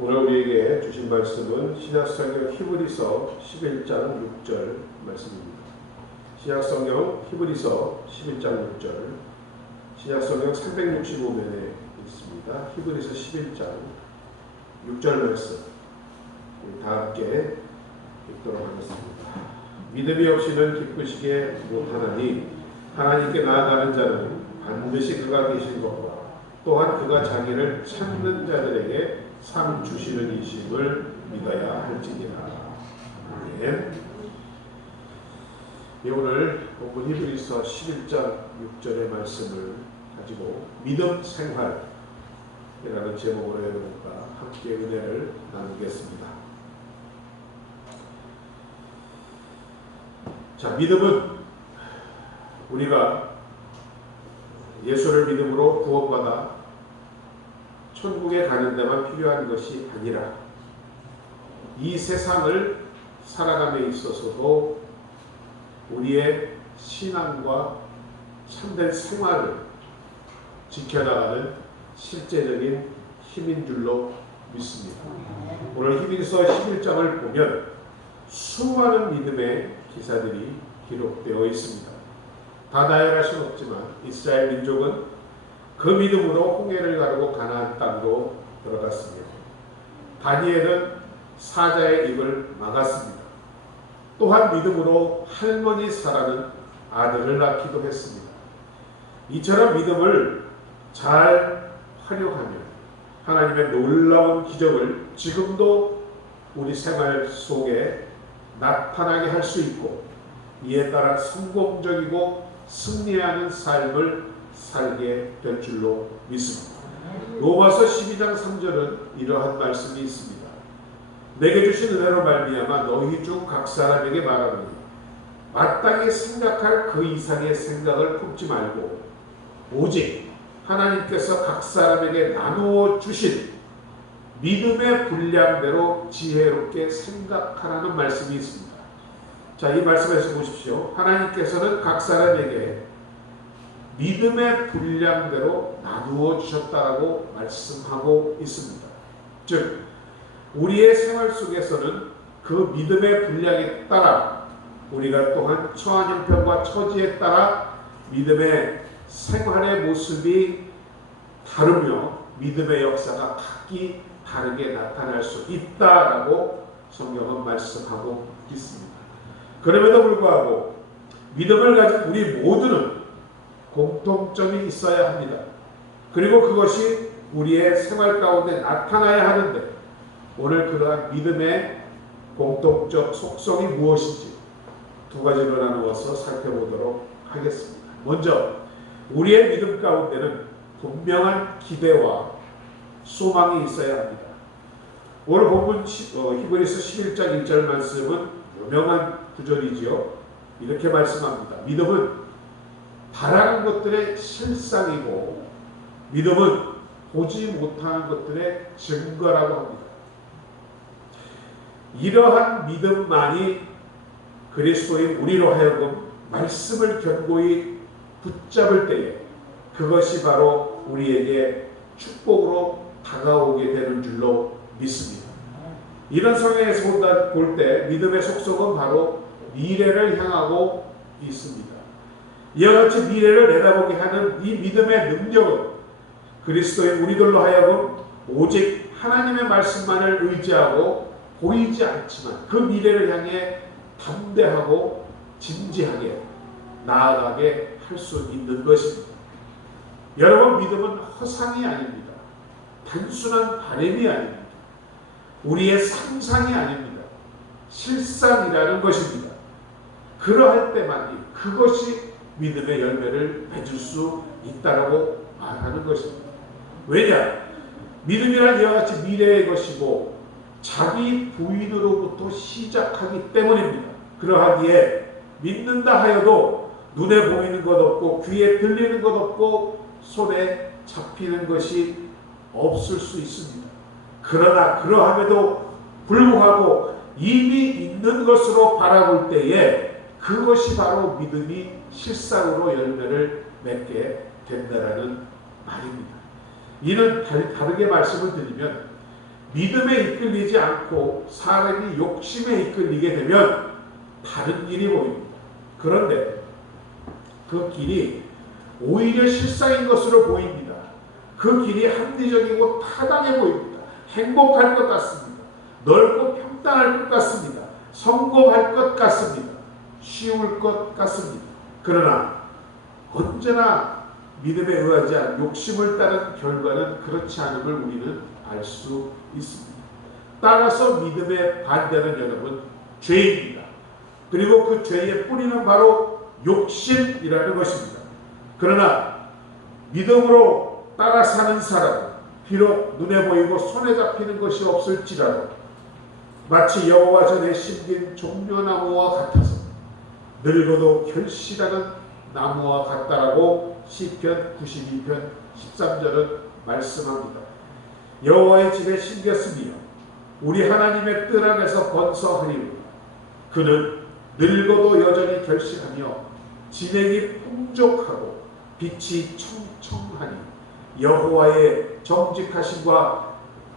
오늘 우리에게 주신 말씀은 신약성경 히브리서 11장 6절 말씀입니다. 신약성경 히브리서 11장 6절, 신약성경 365면에 있습니다. 히브리서 11장 6절 말씀 다 함께 읽도록 하겠습니다. 믿음이 없이는 기쁘시게 못하나니 하나님께 나아가는 자는 반드시 그가 계신 것과 또한 그가 자기를 찾는 자들에게 상 주시는 이심을 믿어야 할지니라. 아멘. 오늘 본문 히브리서 11장 6절의 말씀을 가지고 믿음 생활이라는 제목으로 여러분과 함께 은혜를 나누겠습니다. 자, 믿음은 우리가 예수를 믿음으로 구원받아 천국에 가는 데만 필요한 것이 아니라 이 세상을 살아감에 있어서도 우리의 신앙과 참된 생활을 지켜나가는 실제적인 힘인 줄로 믿습니다. 오늘 히브리서 11장을 보면 수많은 믿음의 기사들이 기록되어 있습니다. 다 나열할 수는 없지만 이스라엘 민족은 그 믿음으로 홍해를 가르고 가나안 땅으로 들어갔습니다. 다니엘은 사자의 입을 막았습니다. 또한 믿음으로 할머니 사라는 아들을 낳기도 했습니다. 이처럼 믿음을 잘 활용하며 하나님의 놀라운 기적을 지금도 우리 생활 속에 나타나게 할 수 있고 이에 따라 성공적이고 승리하는 삶을 살게 될 줄로 믿습니다. 로마서 12장 3절은 이러한 말씀이 있습니다. 내게 주신 은혜로 말미암아 너희 중 각 사람에게 말하노니 마땅히 생각할 그 이상의 생각을 품지 말고 오직 하나님께서 각 사람에게 나누어 주신 믿음의 분량대로 지혜롭게 생각하라는 말씀이 있습니다. 자, 이 말씀에서 보십시오. 하나님께서는 각 사람에게 믿음의 분량대로 나누어 주셨다라고 말씀하고 있습니다. 즉 우리의 생활 속에서는 그 믿음의 분량에 따라 우리가 또한 처한 형편과 처지에 따라 믿음의 생활의 모습이 다르며 믿음의 역사가 각기 다르게 나타날 수 있다라고 성경은 말씀하고 있습니다. 그럼에도 불구하고 믿음을 가진 우리 모두는 공통점이 있어야 합니다. 그리고 그것이 우리의 생활 가운데 나타나야 하는데 오늘 그러한 믿음의 공통적 속성이 무엇인지 두 가지로 나누어서 살펴보도록 하겠습니다. 먼저 우리의 믿음 가운데는 분명한 기대와 소망이 있어야 합니다. 오늘 본문 히브리서 11장 1절 말씀은 유명한 구절이지요. 이렇게 말씀합니다. 믿음은 바라는 것들의 실상이고 믿음은 보지 못하는 것들의 증거라고 합니다. 이러한 믿음만이 그리스도인 우리로 하여금 말씀을 견고히 붙잡을 때에 그것이 바로 우리에게 축복으로 다가오게 되는 줄로 믿습니다. 이런 상황에서 볼 때 믿음의 속성은 바로 미래를 향하고 있습니다. 이와 같이 미래를 내다보게 하는 이 믿음의 능력은 그리스도인 우리들로 하여금 오직 하나님의 말씀만을 의지하고 보이지 않지만 그 미래를 향해 담대하고 진지하게 나아가게 할 수 있는 것입니다. 여러분, 믿음은 허상이 아닙니다. 단순한 바람이 아닙니다. 우리의 상상이 아닙니다. 실상이라는 것입니다. 그러할 때만이 그것이 믿음의 열매를 맺을 수 있다고 말하는 것입니다. 왜냐? 믿음이란 이와 같이 미래의 것이고 자기 부인으로부터 시작하기 때문입니다. 그러하기에 믿는다 하여도 눈에 보이는 것 없고 귀에 들리는 것 없고 손에 잡히는 것이 없을 수 있습니다. 그러나 그러함에도 불구하고 이미 있는 것으로 바라볼 때에 그것이 바로 믿음이 실상으로 열매를 맺게 된다라는 말입니다. 이는 다르게 말씀을 드리면 믿음에 이끌리지 않고 사람이 욕심에 이끌리게 되면 다른 길이 보입니다. 그런데 그 길이 오히려 실상인 것으로 보입니다. 그 길이 합리적이고 타당해 보입니다. 행복할 것 같습니다. 넓고 평탄할 것 같습니다. 성공할 것 같습니다. 쉬울 것 같습니다. 그러나 언제나 믿음에 의하지 않은 욕심을 따른 결과는 그렇지 않음을 우리는 알 수 있습니다. 따라서 믿음에 반대하는 여러분, 죄입니다. 그리고 그 죄의 뿌리는 바로 욕심이라는 것입니다. 그러나 믿음으로 따라 사는 사람은 비록 눈에 보이고 손에 잡히는 것이 없을지라도 마치 여호와 전에 심긴 종려나무와 같아서 늙어도 결실하는 나무와 같다라고 시편 92편 13절은 말씀합니다. 여호와의 집에 심겼으며 우리 하나님의 뜰 안에서 번성하리로다. 그는 늙어도 여전히 결실하며 진액이 풍족하고 빛이 청청하니 여호와의 정직하심과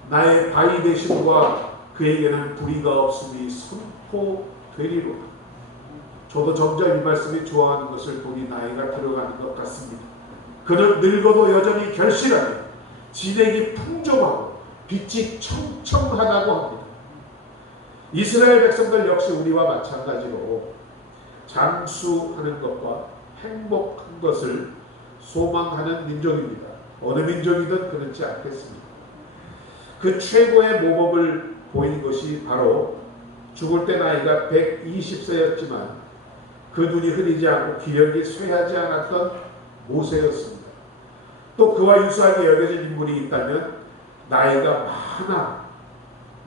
나의 바위 되심과 그에게는 불의가 없음이 선포되리로다. 저도 점점 이 말씀이 좋아하는 것을 보니 나이가 들어가는 것 같습니다. 그는 늙어도 여전히 결실하며 진액이 풍족하고 빛이 청청하다고 합니다. 이스라엘 백성들 역시 우리와 마찬가지로 장수하는 것과 행복한 것을 소망하는 민족입니다. 어느 민족이든 그렇지 않겠습니다. 그 최고의 모범을 보인 것이 바로 죽을 때 나이가 120세였지만 그 눈이 흐리지 않고 기력이 쇠하지 않았던 모세였습니다. 또 그와 유사하게 여겨진 인물이 있다면 나이가 많아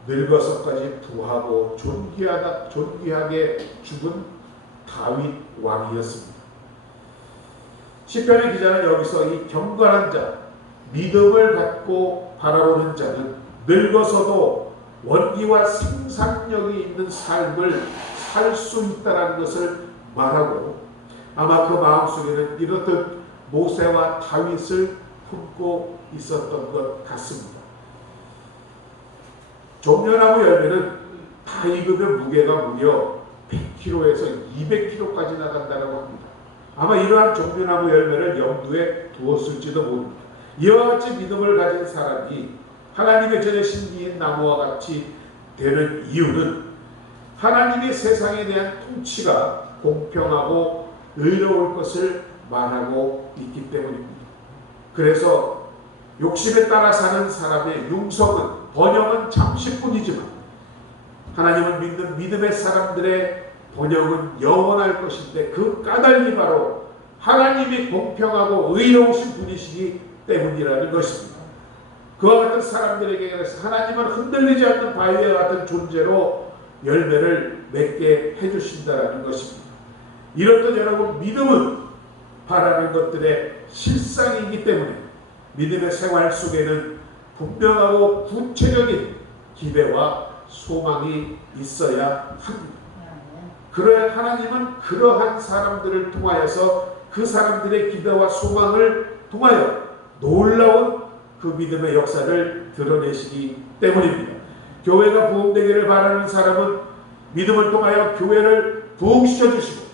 늙어서까지 부하고 존귀하게 죽은 다윗 왕이었습니다. 시편의 기자는 여기서 이 경건한 자, 믿음을 갖고 바라보는 자는 늙어서도 원기와 생산력이 있는 삶을 살 수 있다는 것을 말하고 아마 그 마음속에는 이렇듯 모세와 다윗을 품고 있었던 것 같습니다. 종려나무 열매는 다 익으면 무게가 무려 100kg에서 200kg까지 나간다고 합니다. 아마 이러한 종려나무 열매를 염두에 두었을지도 모릅니다. 이와 같이 믿음을 가진 사람이 하나님의 전에 심기인 나무와 같이 되는 이유는 하나님의 세상에 대한 통치가 공평하고 의로울 것을 말하고 있기 때문입니다. 그래서 욕심에 따라 사는 사람의 융성은 번영은 잠시뿐이지만 하나님을 믿는 믿음의 사람들의 번영은 영원할 것인데 그 까닭이 바로 하나님이 공평하고 의로우신 분이시기 때문이라는 것입니다. 그와 같은 사람들에게 하나님은 흔들리지 않는 바위와 같은 존재로 열매를 맺게 해주신다는 것입니다. 이렇듯 여러분 믿음은 바라는 것들의 실상이기 때문에 믿음의 생활 속에는 분명하고 구체적인 기대와 소망이 있어야 합니다. 그러야 하나님은 그러한 사람들을 통하여서 그 사람들의 기대와 소망을 통하여 놀라운 그 믿음의 역사를 드러내시기 때문입니다. 교회가 부흥되기를 바라는 사람은 믿음을 통하여 교회를 부흥시켜 주시고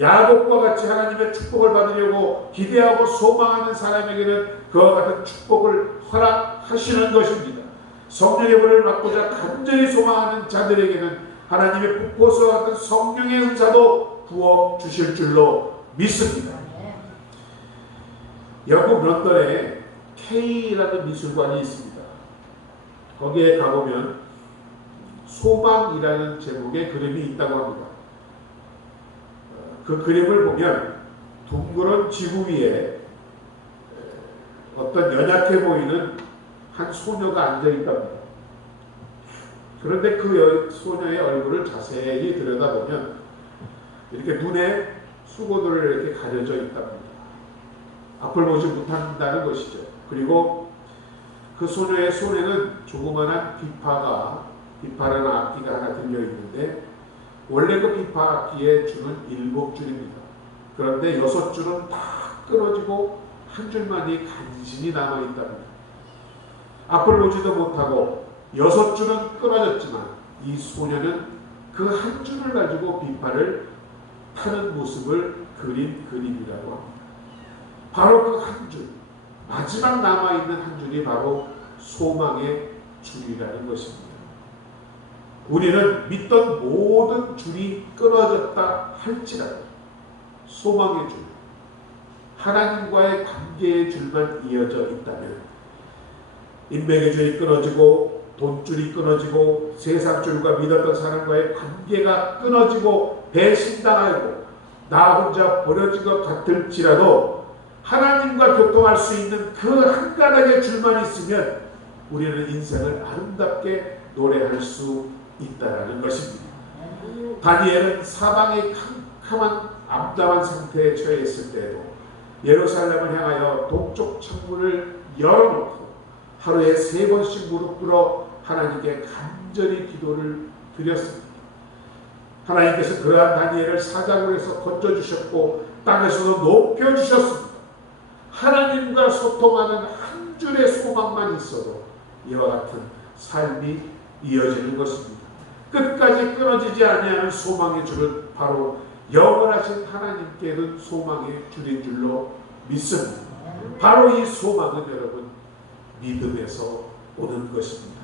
야곱과 같이 하나님의 축복을 받으려고 기대하고 소망하는 사람에게는 그와 같은 축복을 허락하시는 것입니다. 성령의 불을 받고자 간절히 소망하는 자들에게는 하나님의 폭포수와 같은 성령의 은사도 부어 주실 줄로 믿습니다. 영국 런던에 K라는 미술관이 있습니다. 거기에 가보면 소망이라는 제목의 그림이 있다고 합니다. 그 그림을 보면 둥그런 지구 위에 어떤 연약해 보이는 한 소녀가 앉아있답니다. 그런데 그 소녀의 얼굴을 자세히 들여다보면 이렇게 눈에 수고들을 이렇게 가려져 있답니다. 앞을 보지 못한다는 것이죠. 그리고 그 소녀의 손에는 조그만한 비파라는 악기가 하나 들려있는데 원래 그 비파기의 줄은 7줄입니다. 그런데 6줄은 다 끊어지고 한 줄만이 간신히 남아있답니다. 앞을 보지도 못하고 6줄은 끊어졌지만 이 소녀는 그 한 줄을 가지고 비파를 타는 모습을 그린 그림이라고 합니다. 바로 그 한 줄, 마지막 남아있는 한 줄이 바로 소망의 줄이라는 것입니다. 우리는 믿던 모든 줄이 끊어졌다 할지라도 소망의 줄, 하나님과의 관계의 줄만 이어져 있다면, 인맥의 줄이 끊어지고 돈줄이 끊어지고 세상 줄과 믿었던 사람과의 관계가 끊어지고 배신당하고 나 혼자 버려진 것 같을지라도 하나님과 교통할 수 있는 그 한 가닥의 줄만 있으면 우리는 인생을 아름답게 노래할 수 있다는 것입니다. 다니엘은 사방의 캄캄한 암담한 상태에 처해 있을 때에도 예루살렘을 향하여 동쪽 창문을 열어놓고 하루에 3번씩 무릎 꿇어 하나님께 간절히 기도를 드렸습니다. 하나님께서 그러한 다니엘을 사자굴에서 건져주셨고 땅에서도 높여주셨습니다. 하나님과 소통하는 한 줄의 소망만 있어도 이와 같은 삶이 이어지는 것입니다. 끝까지 끊어지지 아니하는 소망의 줄은 바로 영원하신 하나님께 는 소망의 줄인 줄로 믿습니다. 바로 이 소망은 여러분 믿음에서 오는 것입니다.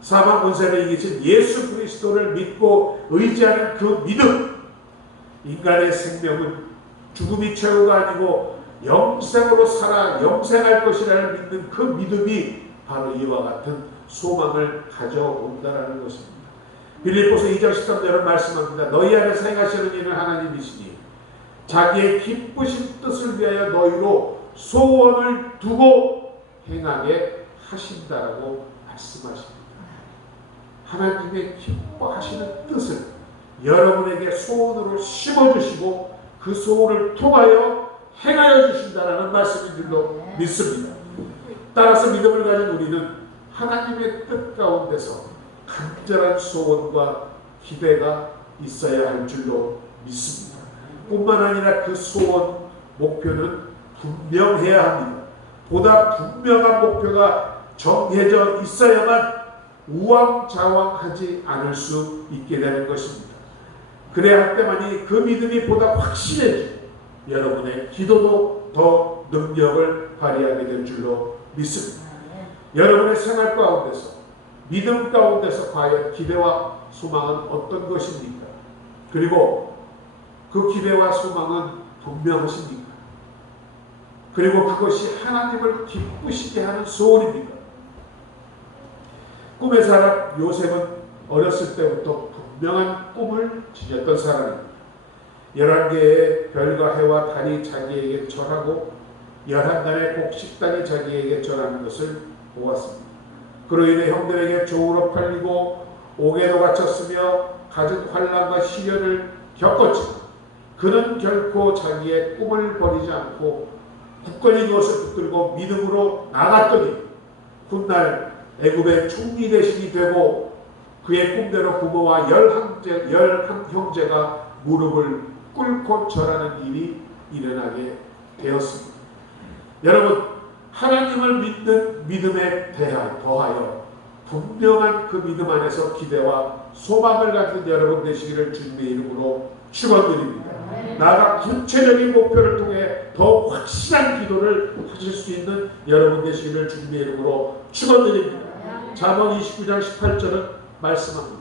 사망 권세를 이기신 예수 그리스도를 믿고 의지하는 그 믿음, 인간의 생명은 죽음이 최후가 아니고 영생으로 살아 영생할 것이라는 믿는 그 믿음이 바로 이와 같은 소망을 가져온다는 것입니다. 빌립보서 2장 13절은 말씀합니다. 너희 안에서 행하시는 이는 하나님이시니 자기의 기쁘신 뜻을 위하여 너희로 소원을 두고 행하게 하신다라고 말씀하십니다. 하나님의 기뻐하시는 뜻을 여러분에게 소원으로 심어주시고 그 소원을 통하여 행하여 주신다라는 말씀인 줄로 믿습니다. 따라서 믿음을 가진 우리는 하나님의 뜻 가운데서 간절한 소원과 기대가 있어야 할 줄로 믿습니다. 뿐만 아니라 그 소원, 목표는 분명해야 합니다. 보다 분명한 목표가 정해져 있어야만 우왕좌왕하지 않을 수 있게 되는 것입니다. 그래야 할 때만이 그 믿음이 보다 확실해지고 여러분의 기도도 더 능력을 발휘하게 될 줄로 믿습니다. 여러분의 생활 가운데서 믿음 가운데서 과연 기대와 소망은 어떤 것입니까? 그리고 그 기대와 소망은 분명하십니까? 그리고 그것이 하나님을 기쁘시게 하는 소원입니까? 꿈의 사람 요셉은 어렸을 때부터 분명한 꿈을 지녔던 사람입니다. 11개의 별과 해와 달이 자기에게 절하고 11달의 곡식단이 자기에게 절하는 것을 보았습니다. 그로 인해 형들에게 종으로 팔리고 옥에도 갇혔으며 갖은 환난과 시련을 겪었지만 그는 결코 자기의 꿈을 버리지 않고 굳건히 그것을 붙들고 믿음으로 나갔더니 훗날 애굽의 총리 대신이 되고 그의 꿈대로 부모와 11형제가 무릎을 꿇고 절하는 일이 일어나게 되었습니다. 여러분, 하나님을 믿는 믿음에 더하여 분명한 그 믿음 안에서 기대와 소망을 갖는 여러분 되시기를 주님의 이름으로 축원드립니다. 나아가 구체적인 목표를 통해 더 확실한 기도를 하실 수 있는 여러분 되시기를 주님의 이름으로 축원드립니다. 잠언 29장 18절은 말씀합니다.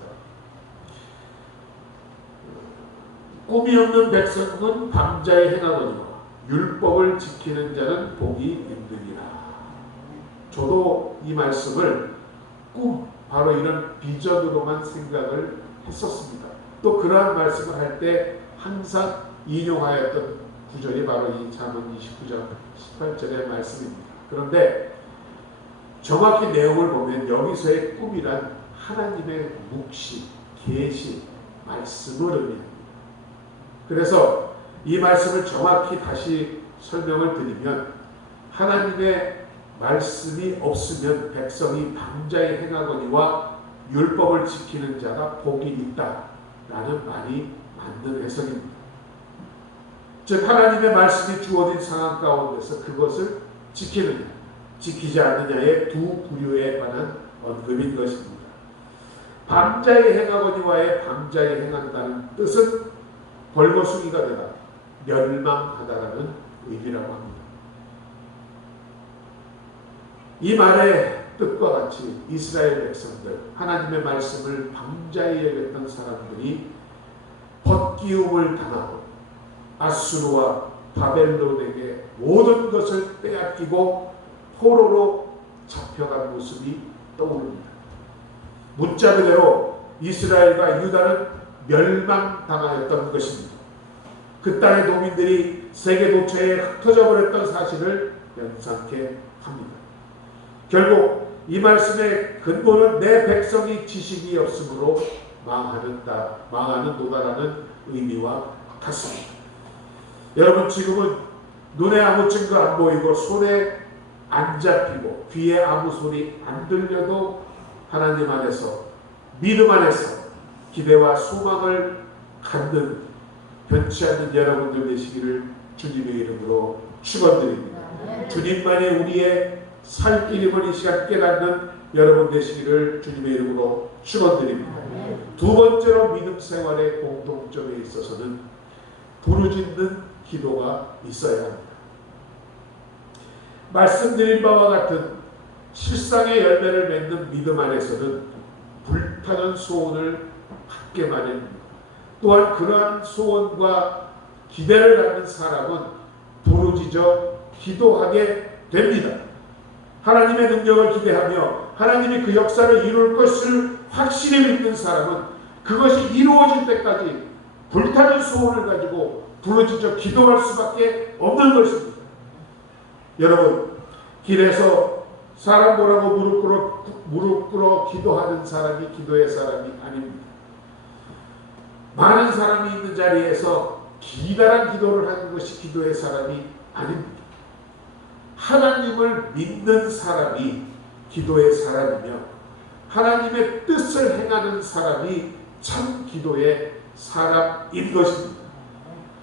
꿈이 없는 백성은 방자에 행하거니와 율법을 지키는 자는 복이 있느니라. 저도 이 말씀을 꿈, 바로 이런 비전으로만 생각을 했었습니다. 또 그러한 말씀을 할 때 항상 인용하였던 구절이 바로 이 잠언 29장 18절의 말씀입니다. 그런데 정확히 내용을 보면 여기서의 꿈이란 하나님의 묵시, 계시, 말씀을 의미합니다. 그래서 이 말씀을 정확히 다시 설명을 드리면 하나님의 말씀이 없으면 백성이 방자에 행하거니와 율법을 지키는 자가 복이 있다. 라는 말이 맞는 해석입니다. 즉 하나님의 말씀이 주어진 상황 가운데서 그것을 지키느냐 지키지 않느냐의 두 부류에 관한 언급인 것입니다. 방자에 행하거니와의 방자에 행한다는 뜻은 벌거숭이가 되다 멸망하다라는 의미라고 합니다. 이 말의 뜻과 같이 이스라엘 백성들 하나님의 말씀을 방자에 여겼던 사람들이 벗기움을 당하고 아수르와 바벨론에게 모든 것을 빼앗기고 포로로 잡혀간 모습이 떠오릅니다. 문자 그대로 이스라엘과 유다는 멸망당하였던 것입니다. 그 땅의 농민들이 세계 도처에 흩어져 버렸던 사실을 연상케 합니다. 결국 이 말씀의 근본은 내 백성이 지식이 없으므로 망하는 도다라는 의미와 같습니다. 여러분 지금은 눈에 아무 증거 안 보이고 손에 안 잡히고 귀에 아무 소리 안 들려도 하나님 안에서 믿음 안에서 기대와 소망을 갖는 변치 않는 여러분들 되시기를 주님의 이름으로 축원드립니다. 주님만이 우리의 살 길임을 이 시간 깨닫는 여러분 되시기를 주님의 이름으로 축원드립니다. 두 번째로 믿음 생활의 공통점에 있어서는 부르짖는 기도가 있어야 합니다. 말씀드린 바와 같은 실상의 열매를 맺는 믿음 안에서는 불타는 소원을 갖게 마련입니다. 또한 그러한 소원과 기대를 갖는 사람은 부르짖어 기도하게 됩니다. 하나님의 능력을 기대하며 하나님이 그 역사를 이룰 것을 확실히 믿는 사람은 그것이 이루어질 때까지 불타는 소원을 가지고 부르짖어 기도할 수밖에 없는 것입니다. 여러분 길에서 사람 보라고 무릎 꿇어 기도하는 사람이 기도의 사람이 아닙니다. 많은 사람이 있는 자리에서 기다란 기도를 하는 것이 기도의 사람이 아닙니다. 하나님을 믿는 사람이 기도의 사람이며 하나님의 뜻을 행하는 사람이 참 기도의 사람인 것입니다.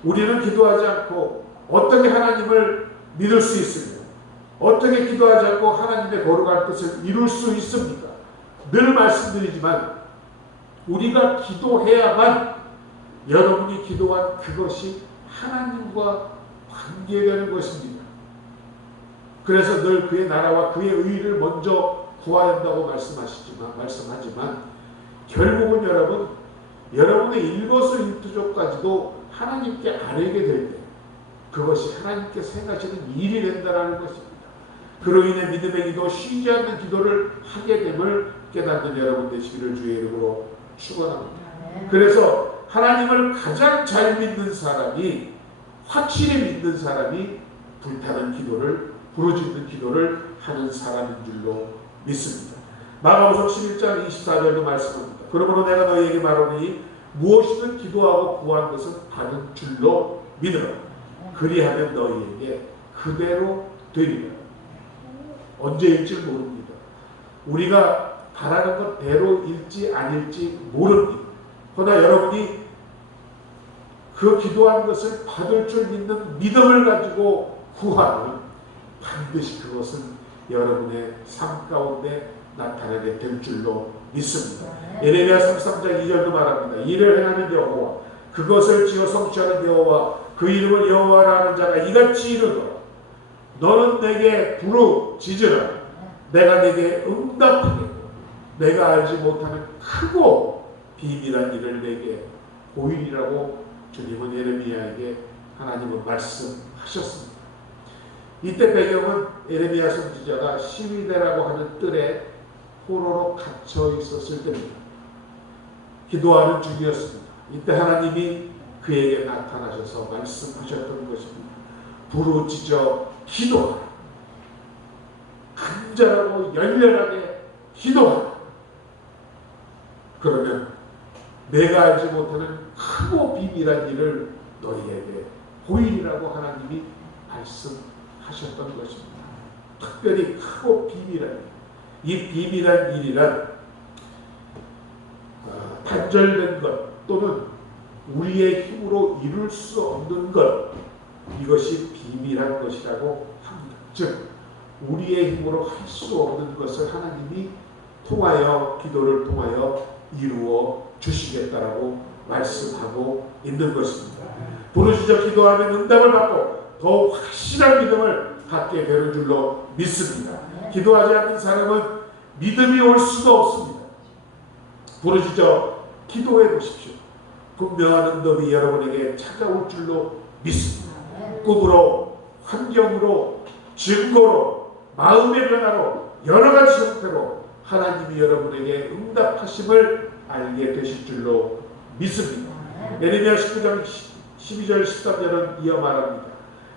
우리는 기도하지 않고 어떻게 하나님을 믿을 수 있습니까? 어떻게 기도하지 않고 하나님의 거룩한 뜻을 이룰 수 있습니까? 늘 말씀드리지만 우리가 기도해야만 여러분이 기도한 그것이 하나님과 관계되는 것입니다. 그래서 늘 그의 나라와 그의 의를 먼저 구해야 한다고 말씀하지만 결국은 여러분의 일거수일투족까지도 하나님께 아뢰게 될 때 그것이 하나님께서 행하시는 일이 된다는 것입니다. 그로 인해 믿음의 기도, 쉬지 않는 기도를 하게 됨을 깨닫는 여러분 되시기를 주의 이름으로 축원합니다. 그래서 하나님을 가장 잘 믿는 사람이 확실히 믿는 사람이 불타는 기도를 부르짖는 기도를 하는 사람인 줄로 믿습니다. 마가복음 11장 24절도 말씀합니다. 그러므로 내가 너희에게 말하노니 무엇이든 기도하고 구한 것은 받은 줄로 믿으라. 그리하면 너희에게 그대로 되리라. 언제일지 모릅니다. 우리가 바라는 것 대로일지 아닐지 모릅니다. 그러나 여러분이 그 기도한 것을 받을 줄 믿는 믿음을 가지고 구하면 반드시 그것은 여러분의 삶 가운데 나타나게 될 줄로 믿습니다. 예레미야 33장 2절도 말합니다. 이를 행하는 여호와 그것을 지어 성취하는 여호와 그 이름을 여호와라 하는 자가 이같이 이르노라. 너는 내게 부르짖으라. 내가 내게 응답하겠고 내가 알지 못하는 크고 비밀한 일을 내게 보이리라고 주님은 예레미야에게 하나님은 말씀하셨습니다. 이때 배경은 예레미야 선지자가 시위대라고 하는 뜰에 포로로 갇혀 있었을 때입니다. 기도하는 중이었습니다. 이때 하나님이 그에게 나타나셔서 말씀하셨던 것입니다. 부르짖어 기도하라. 간절하고 열렬하게 기도하라. 그러면 내가 알지 못하는 크고 비밀한 일을 너희에게 보이리라고 하나님이 말씀하셨던 것입니다. 특별히 크고 비밀한 일. 이 비밀한 일이란 단절된 것, 또는 우리의 힘으로 이룰 수 없는 것, 이것이 비밀한 것이라고 합니다. 즉 우리의 힘으로 할 수 없는 것을 하나님이 통하여 기도를 통하여 이루어 주시겠다라고 말씀하고 있는 것입니다. 부르짖어 기도하면 응답을 받고 더욱 확실한 믿음을 갖게 되는 줄로 믿습니다. 기도하지 않는 사람은 믿음이 올 수가 없습니다. 부르짖어 기도해 보십시오. 분명한 응답이 여러분에게 찾아올 줄로 믿습니다. 꿈으로, 환경으로, 증거로, 마음의 변화로, 여러 가지 형태로 하나님이 여러분에게 응답하심을 알게 되실 줄로 믿습니다. 예레미야 19장 12절 13절은 이어 말합니다.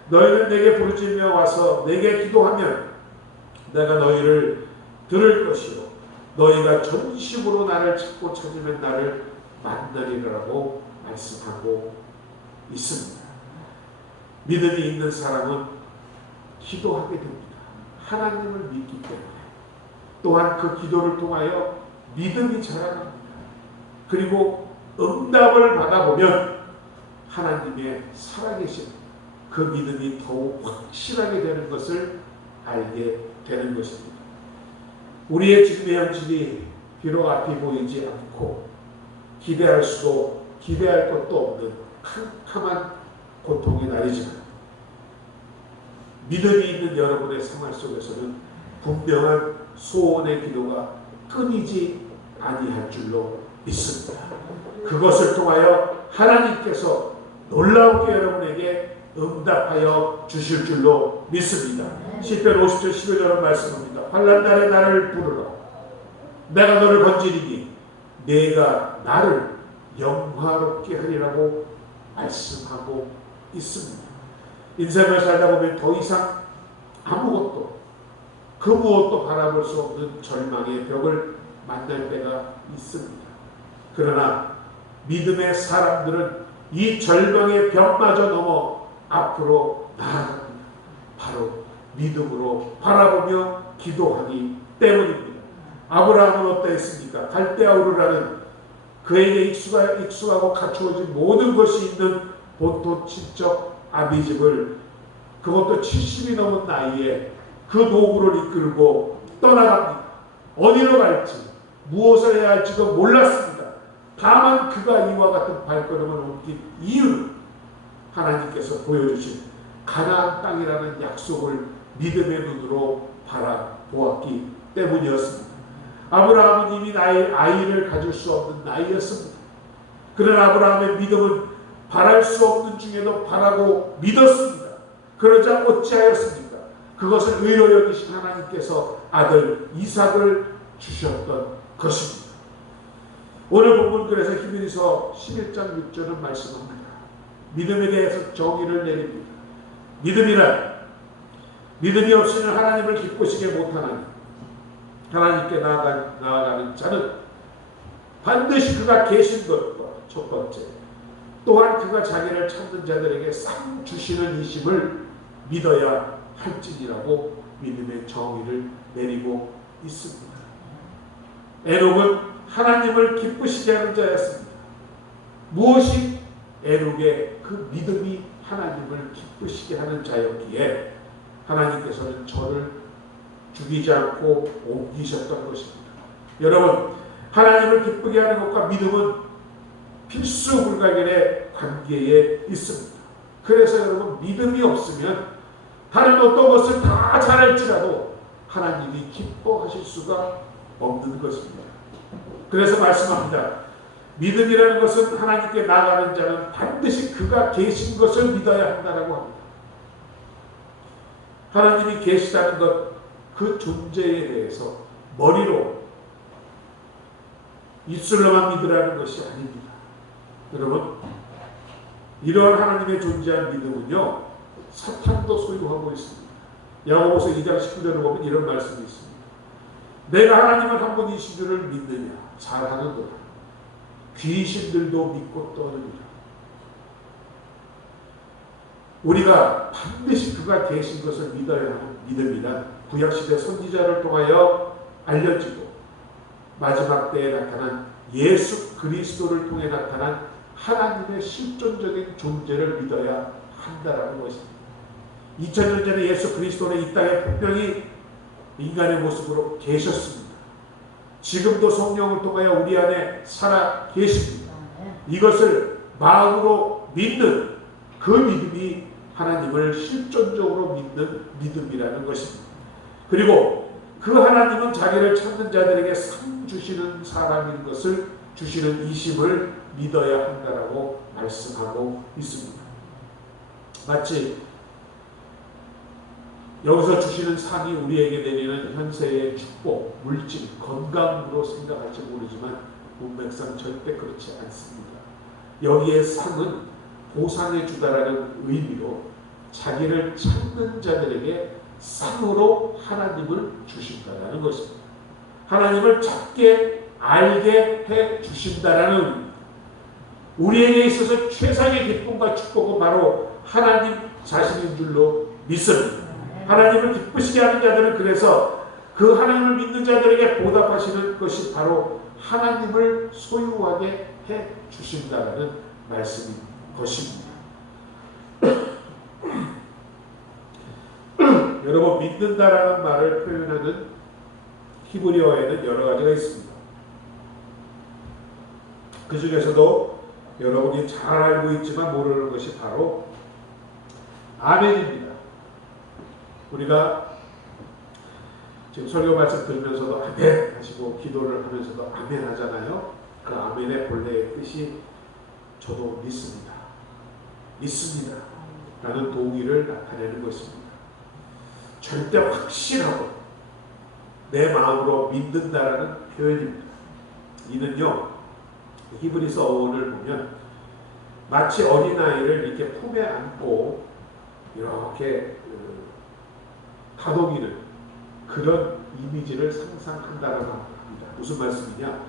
너희는 내게 부르짖으며 와서 내게 기도하면 내가 너희를 들을 것이요 너희가 전심으로 나를 찾고 찾으면 나를 만나리라고 말씀하고 있습니다. 믿음이 있는 사람은 기도하게 됩니다. 하나님을 믿기 때문에. 또한 그 기도를 통하여 믿음이 자라납니다. 그리고 응답을 받아보면 하나님의 살아계신 그 믿음이 더욱 확실하게 되는 것을 알게 되는 것입니다. 우리의 지금의 현실이 비록 앞이 보이지 않고 기대할 수도 기대할 것도 없는 캄캄한 고통의 날이지만 믿음이 있는 여러분의 생활 속에서는 분명한 소원의 기도가 끊이지 아니할 줄로 믿습니다. 그것을 통하여 하나님께서 놀라우게 여러분에게 응답하여 주실 줄로 믿습니다. 시편 50절 11절은 말씀합니다. 환난 날에 나를 부르라. 내가 너를 건지리니 내가 나를 영화롭게 하리라고 말씀하고 있습니다. 인생을 살다 보면 더 이상 아무것도 그 무엇도 바라볼 수 없는 절망의 벽을 만날 때가 있습니다. 그러나 믿음의 사람들은 이 절망의 벽마저 넘어 앞으로 나아갑니다. 바로 믿음으로 바라보며 기도하기 때문입니다. 아브라함은 어떠했습니까? 갈대아 우르라는 그에게 익숙하고 갖추어진 모든 것이 있는 본토 친척 아비집을 그것도 70이 넘은 나이에 그 노구를 이끌고 떠나갑니다. 어디로 갈지 무엇을 해야 할지도 몰랐습니다. 다만 그가 이와 같은 발걸음을 옮긴 이유는 하나님께서 보여주신 가나안 땅이라는 약속을 믿음의 눈으로 바라보았기 때문이었습니다. 아브라함은 이미 아이를 가질 수 없는 나이였습니다. 그러나 아브라함의 믿음은 바랄 수 없는 중에도 바라고 믿었습니다. 그러자 어찌하였습니까? 그것을 의로 여기신 하나님께서 아들 이삭을 주셨던 것입니다. 오늘 본문 그래서 히브리서 11장 6절은 말씀합니다. 믿음에 대해서 정의를 내립니다. 믿음이 없이는 하나님을 기쁘시게 못하나니 하나님께 나아가는 자는 반드시 그가 계신 것과 첫 번째 또한 그가 자기를 찾는 자들에게 상 주시는 이심을 믿어야 할지니라고 믿음의 정의를 내리고 있습니다. 에녹은 하나님을 기쁘시게 하는 자였습니다. 무엇이 에녹의 그 믿음이 하나님을 기쁘시게 하는 자였기에 하나님께서는 저를 죽이지 않고 옮기셨던 것입니다. 여러분, 하나님을 기쁘게 하는 것과 믿음은 필수 불가결의 관계에 있습니다. 그래서 여러분, 믿음이 없으면 다른 어떤 것을 다 잘할지라도 하나님이 기뻐하실 수가 없는 것입니다. 그래서 말씀합니다. 믿음이라는 것은 하나님께 나아가는 자는 반드시 그가 계신 것을 믿어야 한다라고 합니다. 하나님이 계시다는 것, 그 존재에 대해서 머리로 입술로만 믿으라는 것이 아닙니다. 여러분, 이러한 하나님의 존재한 믿음은요, 사탄도 소유하고 있습니다. 야고보서 2장 19절을 보면 이런 말씀이 있습니다. 내가 하나님을 한 분이신 줄을 믿느냐? 잘하는도다. 귀신들도 믿고 떠느니라. 우리가 반드시 그가 계신 것을 믿어야 하는 믿음이란 구약시대 선지자를 통하여 알려지고 마지막 때에 나타난 예수 예수 그리스도를 통해 나타난 하나님의 실존적인 존재를 믿어야 한다라는 것입니다. 2000년 전에 예수 그리스도는 이 땅에 분명히 인간의 모습으로 계셨습니다. 지금도 성령을 통하여 우리 안에 살아 계십니다. 이것을 마음으로 믿는 그 믿음이 하나님을 실존적으로 믿는 믿음이라는 것입니다. 그리고 그 하나님은 자기를 찾는 자들에게 상 주시는 사람인 것을 주시는 이심을 믿어야 한다라고 말씀하고 있습니다. 마치 여기서 주시는 상이 우리에게 내리는 현세의 축복, 물질, 건강으로 생각할지 모르지만 문맥상 절대 그렇지 않습니다. 여기에 상은 보상해 주다라는 의미로 자기를 찾는 자들에게 상으로 하나님을 주신다라는 것입니다. 하나님을 찾게 알게 해 주신다라는 의미. 우리에게 있어서 최상의 기쁨과 축복은 바로 하나님 자신인 줄로 믿습니다. 하나님을 기쁘시게 하는 자들은 그래서 그 하나님을 믿는 자들에게 보답하시는 것이 바로 하나님을 소유하게 해 주신다는 말씀인 것입니다. 여러분, 믿는다라는 말을 표현하는 히브리어에는 여러 가지가 있습니다. 그 중에서도 여러분이 잘 알고 있지만 모르는 것이 바로 아멘입니다. 우리가 지금 설교 말씀 들으면서도 아멘 하시고 기도를 하면서도 아멘 하잖아요. 그 아멘의 본래의 뜻이 저도 믿습니다. 믿습니다. 라는 동의를 나타내는 것입니다. 절대 확신하고 내 마음으로 믿는다라는 표현입니다. 이는요, 히브리서 어원을 보면 마치 어린아이를 이렇게 품에 안고 이렇게 다독이는 그런 이미지를 상상한다고 합니다. 무슨 말씀이냐?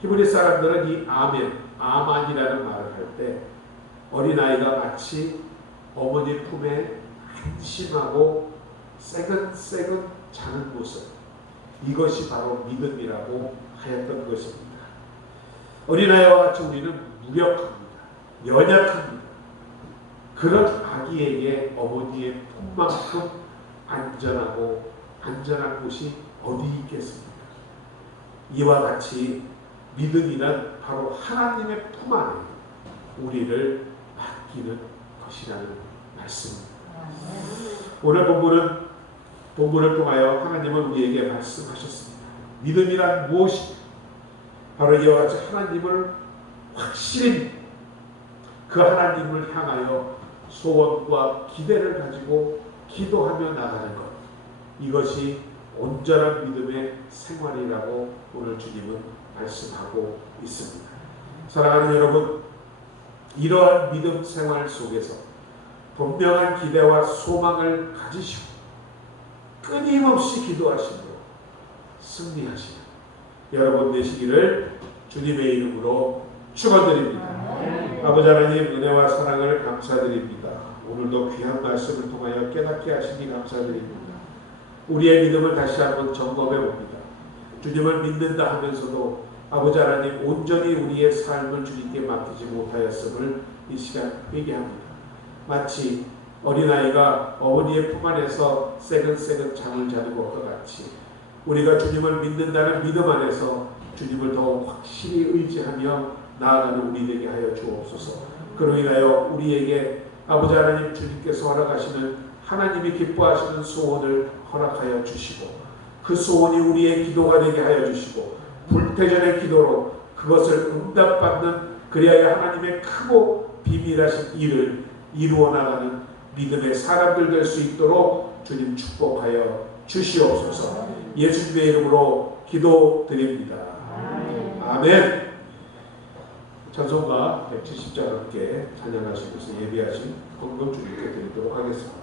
히브리 사람들은 이 아멘, 아만이라는 말을 할 때 어린아이가 마치 어머니 품에 안심하고 새근새근 자는 모습, 이것이 바로 믿음이라고 하였던 것입니다. 어린아이와 같이 우리는 무력합니다. 연약합니다. 그런 아기에게 어머니의 품만큼 안전한 곳이 어디 있겠습니까? 이와 같이 믿음이란 바로 하나님의 품 안에 우리를 맡기는 것이라는 말씀입니다. 오늘 본문을 통하여 하나님은 우리에게 말씀하셨습니다. 믿음이란 무엇이? 바로 이와 같이 하나님을 확실히 그 하나님을 향하여 소원과 기대를 가지고 기도하며 나가는 것, 이것이 온전한 믿음의 생활이라고 오늘 주님은 말씀하고 있습니다. 사랑하는 여러분, 이러한 믿음 생활 속에서 분명한 기대와 소망을 가지시고 끊임없이 기도하시므로 승리하시는 여러분 되시기를 주님의 이름으로 축원드립니다. 아버지 하나님, 은혜와 사랑을 감사드립니다. 오늘도 귀한 말씀을 통하여 깨닫게 하시니 감사드립니다. 우리의 믿음을 다시 한번 점검해 봅니다. 주님을 믿는다 하면서도 아버지 하나님, 온전히 우리의 삶을 주님께 맡기지 못하였음을 이 시간 회개합니다. 마치 어린아이가 어머니의 품 안에서 새근새근 잠을 자는 것과 같이 우리가 주님을 믿는다는 믿음 안에서 주님을 더욱 확실히 의지하며 나아가는 우리 되게 하여 주옵소서. 그로 인하여 우리에게 아버지 하나님, 주님께서 허락하시는 하나님이 기뻐하시는 소원을 허락하여 주시고 그 소원이 우리의 기도가 되게 하여 주시고 불태전의 기도로 그것을 응답받는, 그리하여 하나님의 크고 비밀하신 일을 이루어 나가는 믿음의 사람들 될 수 있도록 주님 축복하여 주시옵소서. 예수님의 이름으로 기도드립니다. 아멘. 찬송가 170장 함께 찬양하시면서 예비하신 건금 주님께 드리도록 하겠습니다.